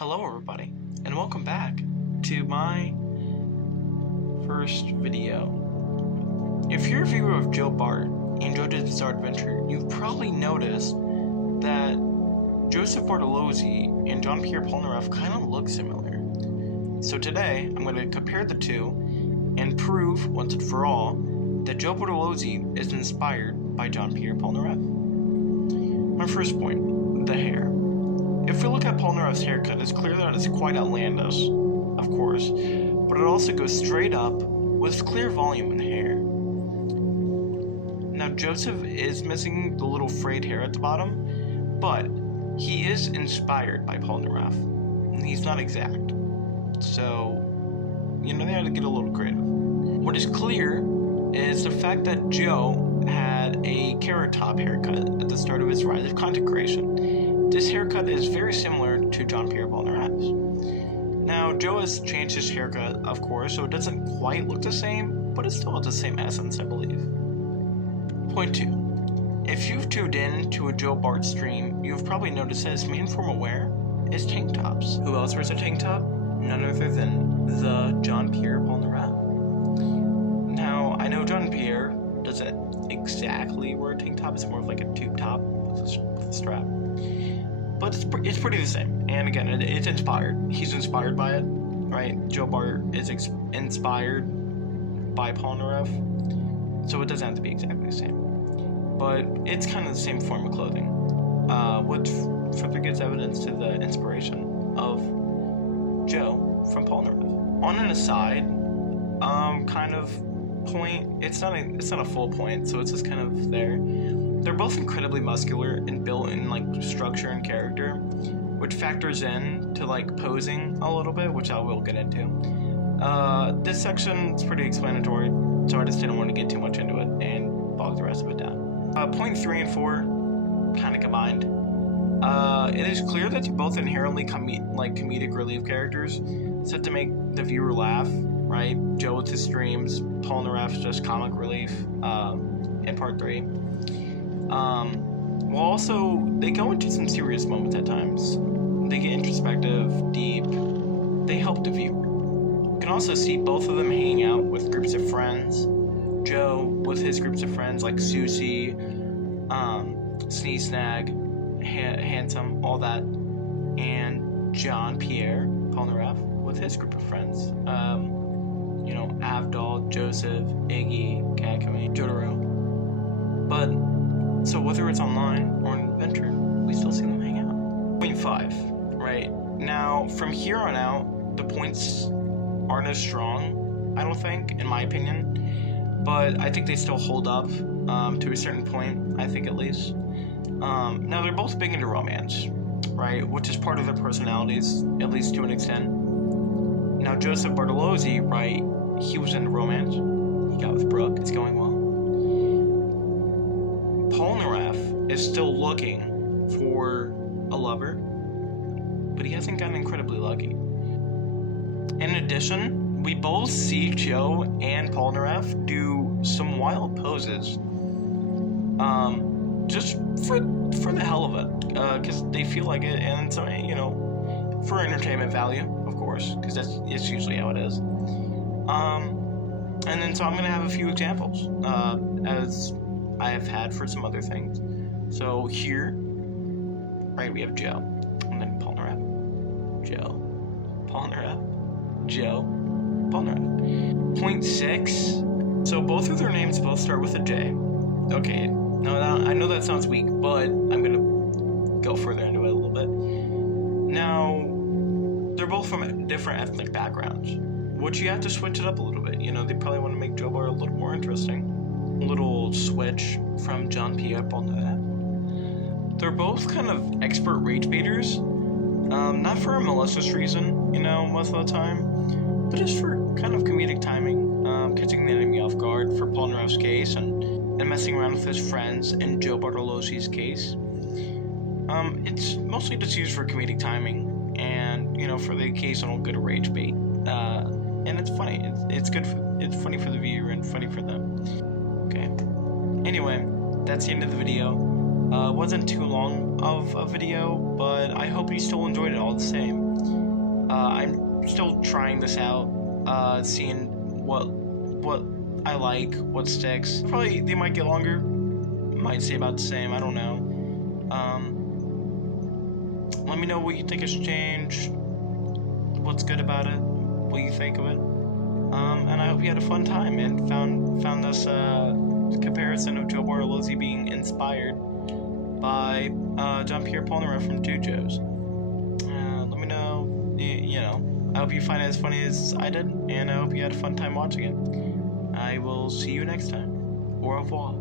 Hello everybody, and welcome back to my first video. If you're a viewer of Joe Bart and JoJo's Bizarre Adventure, you've probably noticed that Joseph Bartolozzi and Jean-Pierre Polnareff kind of look similar. So today, I'm going to compare the two and prove, once and for all, that Joe Bartolozzi is inspired by Jean-Pierre Polnareff. My first point, the hair. If we look at Polnareff's haircut, it's clear that it's quite outlandish, of course, but it also goes straight up with clear volume in hair. Now, Joseph is missing the little frayed hair at the bottom, but he is inspired by Polnareff. He's not exact. So, they had to get a little creative. What is clear is the fact that Joe had a carrot top haircut at the start of his rise of content creation. This haircut is very similar to Jean-Pierre Polnareff's. Now, Joe has changed his haircut, of course, so it doesn't quite look the same, but it still has the same essence, I believe. Point 2. If you've tuned in to a Joe Bart stream, you've probably noticed that his main form of wear is tank tops. Who else wears a tank top? None other than the Jean-Pierre Polnareff. Now, I know Jean-Pierre doesn't exactly wear a tank top, it's more of like a tube top with a strap. But it's pretty the same. And again, it's inspired. He's inspired by it, right? Joe Bart is inspired by Polnareff, so it doesn't have to be exactly the same. But it's kind of the same form of clothing, which further gives evidence to the inspiration of Joe from Polnareff. On an aside, kind of point. It's not a full point, so it's just kind of there. They're both incredibly muscular and built in structure and character, which factors in to posing a little bit, which I will get into. This section is pretty explanatory, so I just didn't want to get too much into it and bog the rest of it down. Point 3 and 4 kind of combined. It is clear that they're both inherently comedic relief characters, set to make the viewer laugh, right? Joe with his streams, Polnareff's just comic relief in part 3. Well, also, they go into some serious moments at times. They get introspective, deep. They help the viewer. You can also see both of them hanging out with groups of friends. Joe with his groups of friends like Susie, Sneeze Snag, Handsome, all that. And Jean-Pierre Polnareff with his group of friends. Avdol, Joseph, Iggy, Kakami, Jotaro. But so whether it's online or in adventure, we still see them hang out. Point 5, right? Now, from here on out, the points aren't as strong, I don't think, in my opinion. But I think they still hold up to a certain point, I think at least. Now, they're both big into romance, right? Which is part of their personalities, at least to an extent. Now, Joseph Bartolozzi, right? He was into romance. He got with Brooke. It's going well. Polnareff is still looking for a lover, but he hasn't gotten incredibly lucky. In addition, we both see Joe and Polnareff do some wild poses, just for the hell of it, because they feel like it, and so for entertainment value, of course, because it's usually how it is. And then so I'm gonna have a few examples, as I have had for some other things. So here, right, we have Joe, and then Polnareff, Joe, Polnareff, Joe, Polnareff. Point 6, so both of their names both start with a J. Okay, now I know that sounds weak, but I'm gonna go further into it a little bit. Now, they're both from different ethnic backgrounds, which you have to switch it up a little bit. They probably want to make Joe Bart a little more interesting. Little switch from Jean-Pierre Polnareff. They're both kind of expert rage baiters, not for a malicious reason, most of the time, but just for kind of comedic timing, catching the enemy off guard for Polnareff's case and messing around with his friends in Joe Bartolozzi's case. It's mostly just used for comedic timing and, for the occasional good rage bait, and it's funny. It's good. It's funny for the viewer and funny for them. Okay. Anyway, that's the end of the video. Wasn't too long of a video, but I hope you still enjoyed it all the same. still trying this out, seeing what I like, what sticks. Probably they might get longer, might stay about the same. I don't know. Let me know what you think has changed, what's good about it, what you think of it. And I hope you had a fun time and found this comparison of Joe Bartolozzi being inspired by Pierre Polnareff from Two Joes. Let me know, you know, I hope you find it as funny as I did, and I hope you had a fun time watching it. I will see you next time. Au revoir.